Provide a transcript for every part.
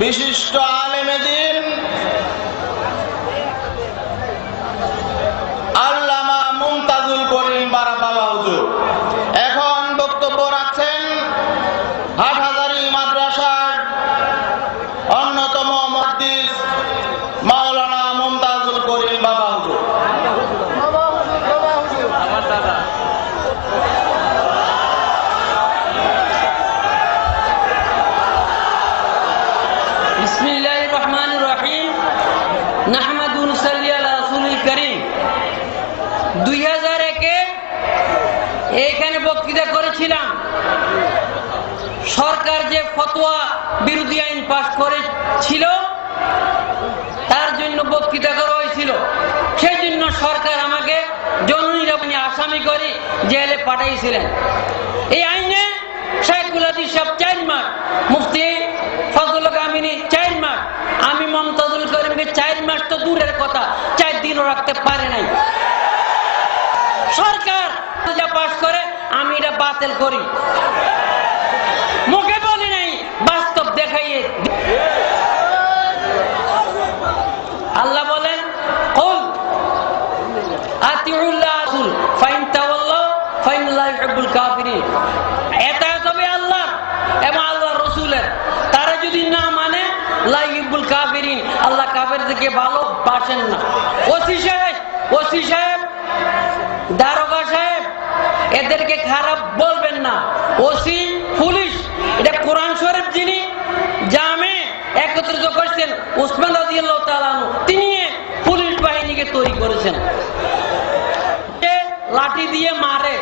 বিশিষ্ট আলেমে দ্বীন আল্লামা মুমতাজুল করিম বাবা হুজুর এখন বক্তব্য রাখছেন হাটহাজারী মাদ্রাসার অন্যতম মুহাদ্দিস মাওলানা মুমতাজুল করিম বাবা হুজুর। বিসমিল্লাহির রহমানির রহিম। নাহমাদু ওয়া নুসাল্লি আলা রাসূলিল কারীম। 2001-এ এখানে বক্তৃতা করেছিলাম। সরকার যে ফতোয়া বিরোধী আইন পাশ করেছিল তার জন্য বক্তৃতা করা হয়েছিল। সেই জন্য সরকার আমাকে জননিরাপদে আসামি করে জেলে পাঠাইছিলেন। এই আইনে শেখুল হাদিস সাহেব 4 মাস, মুফতি ফজলুল কামিনী 4 মাস, আমি মুমতাজুল করিমকে 4 মাস তো দূরের কথা 4 দিনও রাখতে পারে নাই। সরকার যা পাশ করে আমি এটা বাতিল করি, মুখে বলি নাই, বাস্তব দেখাইয়ে। আল্লাহ বলেন কুল আতিউল্লাহ রাসূল ফাইন তাওয়াল্লাউ ফাইনাল্লাহু ইউহিব্বুল কাফিরিন। এতাআত হবে আল্লাহ এবং আল্লাহর রাসূলের, তারা যদি না মানে লা ইউহিব্বুল কাফিরিন, আল্লাহ কাফেরদেরকে ভালোবাসেন না। ওসি সাহেব, দারোগা সাহেব, এদেরকে খারাপ বলবেন না। ওসি পুলিশ, এটা কোরআন শরীফ যিনি জামে একত্রিত করেছেন উসমান রাদিয়াল্লাহু তাআলা আনহু, তিনি পুলিশ বাহিনীকে তৈরি করেছেন। লাঠি দিয়ে মারে,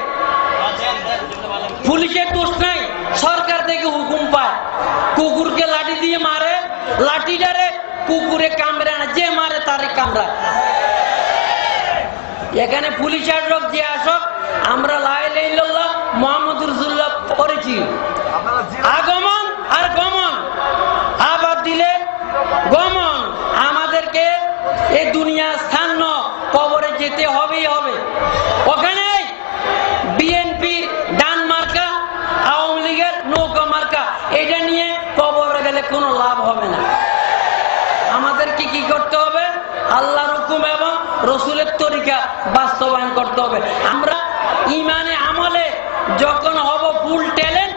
পুলিশের দোষ নাই, সরকার থেকে হুকুম পায়। কুকুরকে লাঠি দিয়ে মারে, লাঠিটারে কুকুরে কামড়ে না, যে মারে তারে কামড়ায়। এখানে পুলিশ আসক যে আসক, আমরা লা ইলাহা ইল্লাল্লাহ মুহাম্মাদুর রাসূলুল্লাহ পড়েছি। আগমন আর গমন, আবার দিলে গমন। আমাদেরকে এই দুনিয়া স্থান ন, কবরে যেতে হবেই হবে। ওখানে বিএনপি ডান মার্কা, আওয়ামী লীগের নৌকা মার্কা, এটা নিয়ে কবরে গেলে কোনো লাভ হবে না। আমাদেরকে কি করতে হবে? আল্লাহর হুকুম এবং রসুলের তরিকা বাস্তবায়ন করতে হবে। আমরা ইমানে আমলে যখন হব ফুল ট্যালেন্ট,